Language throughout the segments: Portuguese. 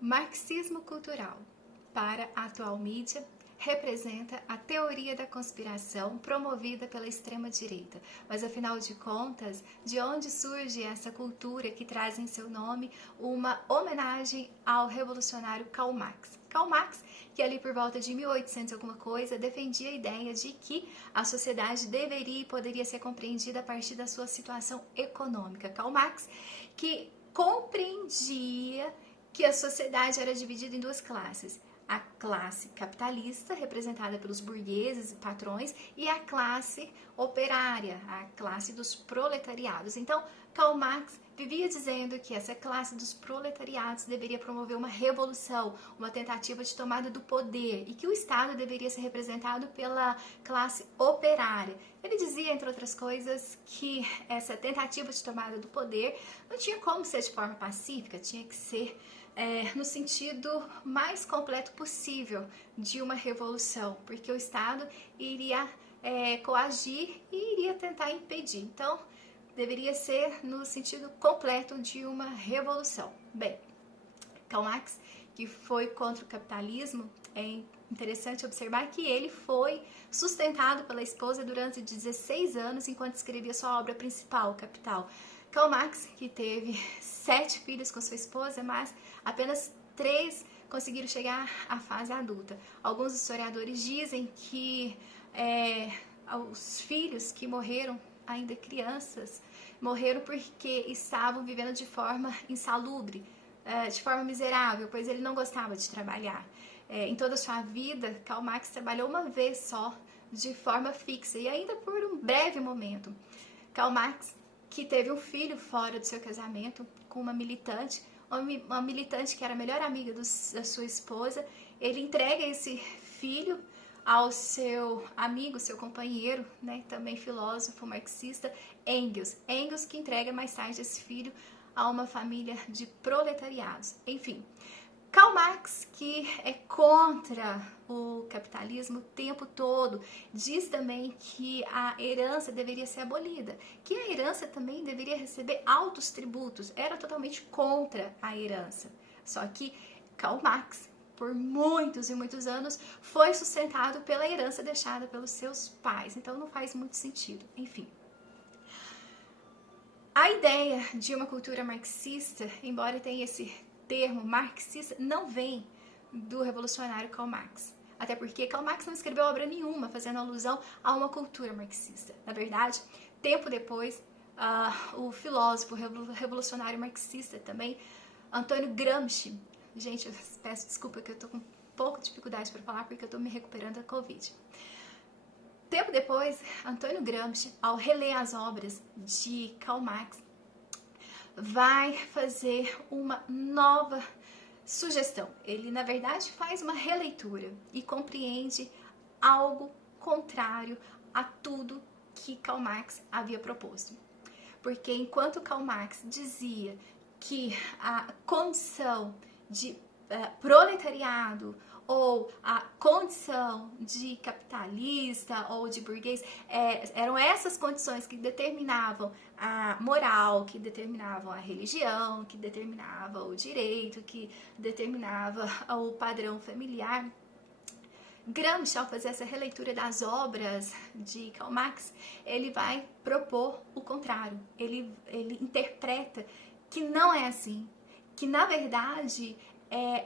Marxismo cultural, para a atual mídia, representa a teoria da conspiração promovida pela extrema-direita. Mas, afinal de contas, de onde surge essa cultura que traz em seu nome uma homenagem ao revolucionário Karl Marx? Karl Marx, que ali por volta de 1800 alguma coisa, defendia a ideia de que a sociedade deveria e poderia ser compreendida a partir da sua situação econômica. Karl Marx, que compreendia que a sociedade era dividida em duas classes: a classe capitalista, representada pelos burgueses e patrões, e a classe operária, a classe dos proletariados. Então, Karl Marx vivia dizendo que essa classe dos proletariados deveria promover uma revolução, uma tentativa de tomada do poder, e que o Estado deveria ser representado pela classe operária. Ele dizia, entre outras coisas, que essa tentativa de tomada do poder não tinha como ser de forma pacífica, tinha que ser no sentido mais completo possível de uma revolução, porque o Estado iria coagir e iria tentar impedir. Então, deveria ser no sentido completo de uma revolução. Bem, Karl Marx, que foi contra o capitalismo, é interessante observar que ele foi sustentado pela esposa durante 16 anos enquanto escrevia sua obra principal, Capital. Karl Marx, que teve 7 filhos com sua esposa, mas apenas 3 conseguiram chegar à fase adulta. Alguns historiadores dizem que os filhos que morreram ainda crianças, morreram porque estavam vivendo de forma insalubre, de forma miserável, pois ele não gostava de trabalhar. Em toda a sua vida, Karl Marx trabalhou uma vez só, de forma fixa, e ainda por um breve momento. Karl Marx, que teve um filho fora do seu casamento com uma militante que era a melhor amiga da sua esposa, ele entrega esse filho ao seu amigo, seu companheiro, né, também filósofo marxista, Engels. Engels que entrega mais tarde esse filho a uma família de proletariados. Enfim, Karl Marx, que é contra o capitalismo o tempo todo, diz também que a herança deveria ser abolida, que a herança também deveria receber altos tributos, era totalmente contra a herança. Só que Karl Marx, por muitos e muitos anos, foi sustentado pela herança deixada pelos seus pais, então não faz muito sentido. Enfim, a ideia de uma cultura marxista, embora tenha esse termo marxista, não vem do revolucionário Karl Marx. Até porque Karl Marx não escreveu obra nenhuma fazendo alusão a uma cultura marxista. Na verdade, tempo depois, o filósofo revolucionário marxista também, Antônio Gramsci, gente, eu peço desculpa que eu tô com um pouco de dificuldade para falar porque eu tô me recuperando da Covid. Tempo depois, Antônio Gramsci, ao reler as obras de Karl Marx, vai fazer uma nova sugestão. Ele, na verdade, faz uma releitura e compreende algo contrário a tudo que Karl Marx havia proposto. Porque enquanto Karl Marx dizia que a condição de proletariado ou a condição de capitalista ou de burguês, eram essas condições que determinavam a moral, que determinavam a religião, que determinava o direito, que determinava o padrão familiar. Gramsci, ao fazer essa releitura das obras de Karl Marx, ele vai propor o contrário. Ele interpreta que não é assim, que na verdade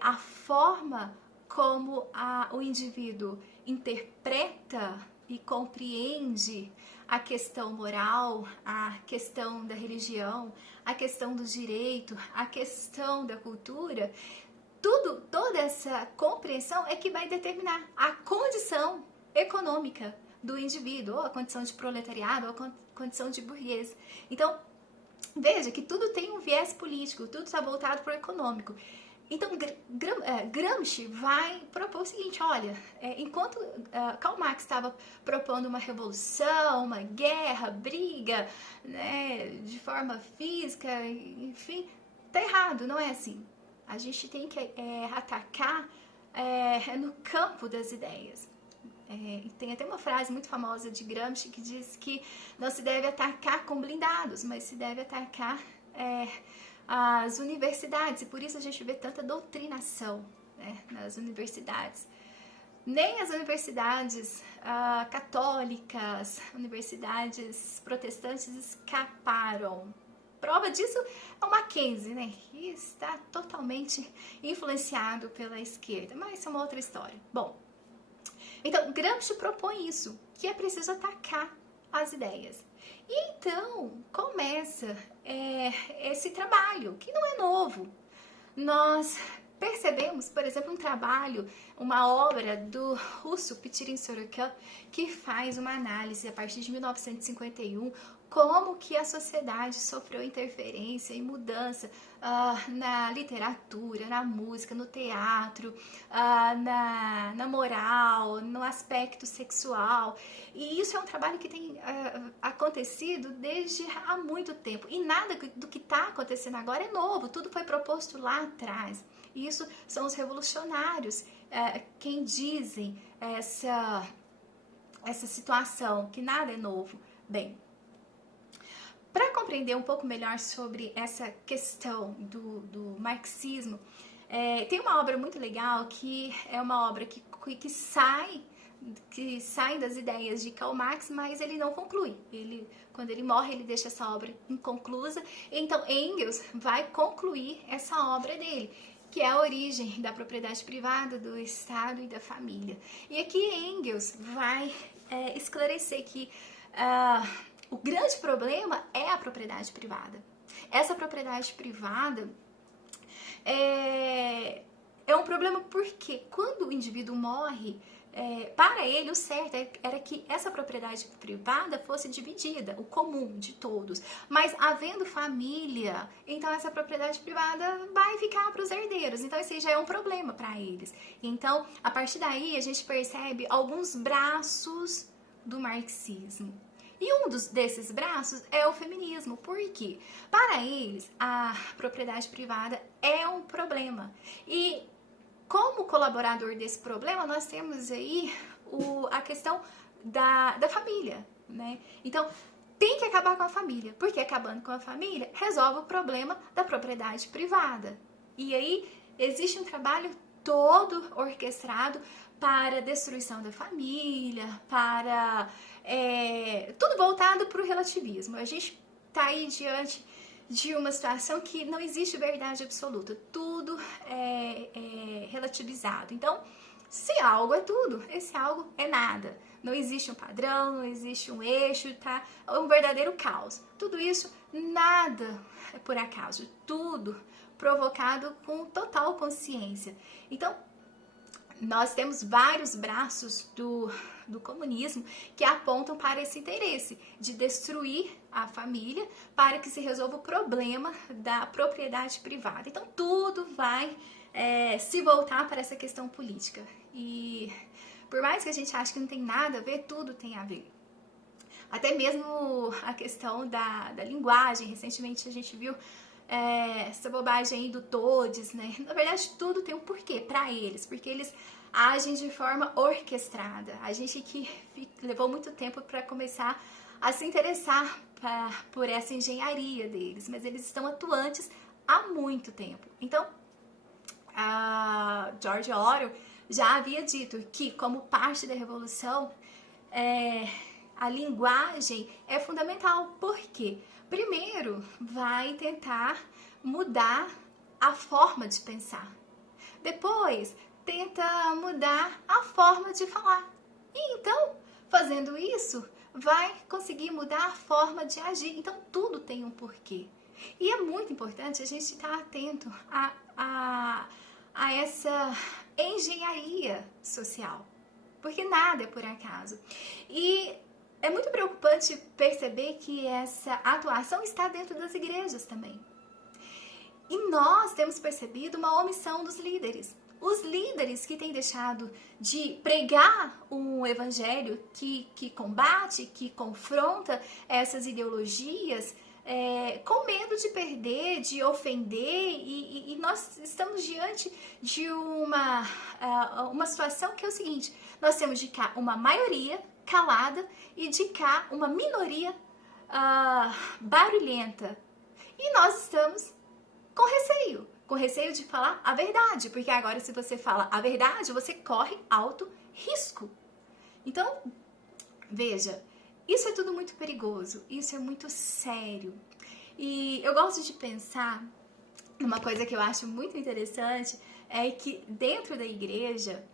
a forma como o indivíduo interpreta e compreende a questão moral, a questão da religião, a questão do direito, a questão da cultura, toda essa compreensão é que vai determinar a condição econômica do indivíduo, ou a condição de proletariado, ou a condição de burguês. Então, veja que tudo tem um viés político, tudo está voltado para o econômico. Então, Gramsci vai propor o seguinte: olha, enquanto Karl Marx estava propondo uma revolução, uma guerra, briga, né, de forma física, enfim, tá errado, não é assim. A gente tem que atacar no campo das ideias. Tem até uma frase muito famosa de Gramsci que diz que não se deve atacar com blindados, mas se deve atacar as universidades, e por isso a gente vê tanta doutrinação, né, nas universidades. Nem as universidades católicas, universidades protestantes escaparam. Prova disso é o Mackenzie, né, que está totalmente influenciado pela esquerda, mas isso é uma outra história. Bom, então Gramsci propõe isso, que é preciso atacar as ideias. E então começa esse trabalho, que não é novo. Nós percebemos, por exemplo, um trabalho, uma obra do russo Pichirin Sorokin, que faz uma análise a partir de 1951, como que a sociedade sofreu interferência e mudança na literatura, na música, no teatro, na moral, no aspecto sexual. E isso é um trabalho que tem acontecido desde há muito tempo. E nada do que está acontecendo agora é novo, tudo foi proposto lá atrás. E isso são os revolucionários quem dizem essa situação, que nada é novo. Bem, para compreender um pouco melhor sobre essa questão do marxismo, tem uma obra muito legal que é uma obra que sai das ideias de Karl Marx, mas ele não conclui. Quando ele morre, ele deixa essa obra inconclusa. Então Engels vai concluir essa obra dele, que é a origem da propriedade privada, do Estado e da família. E aqui Engels vai esclarecer que o grande problema é a propriedade privada. Essa propriedade privada é um problema porque quando o indivíduo morre, para ele o certo era que essa propriedade privada fosse dividida, o comum de todos. Mas havendo família, então essa propriedade privada vai ficar para os herdeiros. Então esse já é um problema para eles. Então, a partir daí, a gente percebe alguns braços do marxismo. E um desses braços é o feminismo. Por quê? Para eles, a propriedade privada é um problema. E como colaborador desse problema, nós temos aí a questão da família, né? Então, tem que acabar com a família, porque acabando com a família, resolve o problema da propriedade privada. E aí, existe um trabalho todo orquestrado para a destruição da família, para tudo voltado para o relativismo. A gente está aí diante de uma situação que não existe verdade absoluta, tudo é relativizado. Então, se algo é tudo, esse algo é nada. Não existe um padrão, não existe um eixo, tá? É um verdadeiro caos. Tudo isso, nada é por acaso, tudo provocado com total consciência. Então, nós temos vários braços do comunismo que apontam para esse interesse de destruir a família para que se resolva o problema da propriedade privada. Então, tudo vai se voltar para essa questão política. E por mais que a gente ache que não tem nada a ver, tudo tem a ver. Até mesmo a questão da linguagem. Recentemente a gente viu essa bobagem aí do todes, né? Na verdade, tudo tem um porquê para eles, porque eles agem de forma orquestrada. A gente que levou muito tempo para começar a se interessar por essa engenharia deles, mas eles estão atuantes há muito tempo. Então, George Orwell já havia dito que, como parte da revolução, a linguagem é fundamental. Por quê? Primeiro, vai tentar mudar a forma de pensar. Depois, tenta mudar a forma de falar. E então, fazendo isso, vai conseguir mudar a forma de agir. Então, tudo tem um porquê. E é muito importante a gente estar atento a essa engenharia social, porque nada é por acaso. E é muito preocupante perceber que essa atuação está dentro das igrejas também. E nós temos percebido uma omissão dos líderes. Os líderes que têm deixado de pregar um evangelho que combate, que confronta essas ideologias, com medo de perder, de ofender, e nós estamos diante de uma situação que é o seguinte: nós temos de cá uma maioria calada e de cá uma minoria barulhenta. E nós estamos com receio de falar a verdade, porque agora se você fala a verdade, você corre alto risco. Então, veja, isso é tudo muito perigoso, isso é muito sério. E eu gosto de pensar, uma coisa que eu acho muito interessante, é que dentro da igreja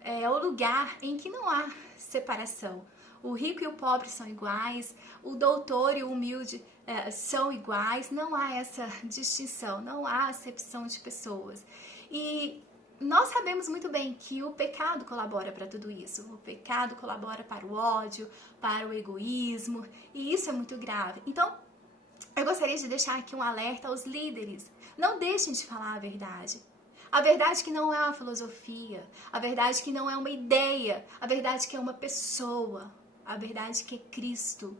é o lugar em que não há separação. O rico e o pobre são iguais, o doutor e o humilde são iguais, não há essa distinção, não há acepção de pessoas. E nós sabemos muito bem que o pecado colabora para tudo isso. O pecado colabora para o ódio, para o egoísmo, e isso é muito grave. Então, eu gostaria de deixar aqui um alerta aos líderes. Não deixem de falar a verdade. A verdade que não é uma filosofia, a verdade que não é uma ideia, a verdade que é uma pessoa, a verdade que é Cristo.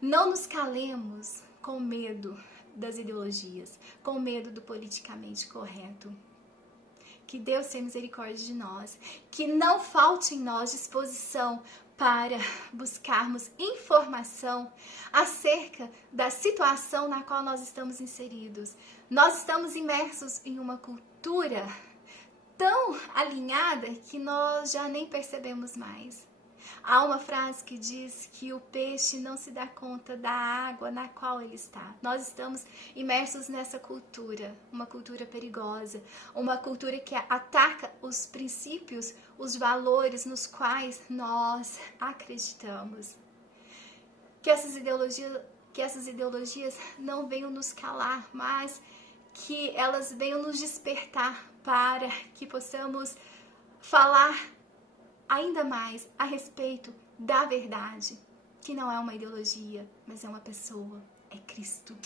Não nos calemos com medo das ideologias, com medo do politicamente correto. Que Deus tenha misericórdia de nós, que não falte em nós disposição para buscarmos informação acerca da situação na qual nós estamos inseridos. Nós estamos imersos em uma cultura tão alinhada que nós já nem percebemos mais. Há uma frase que diz que o peixe não se dá conta da água na qual ele está. Nós estamos imersos nessa cultura, uma cultura perigosa, uma cultura que ataca os princípios, os valores nos quais nós acreditamos. Que essas ideologias não venham nos calar, mas que elas venham nos despertar para que possamos falar ainda mais a respeito da verdade, que não é uma ideologia, mas é uma pessoa, é Cristo.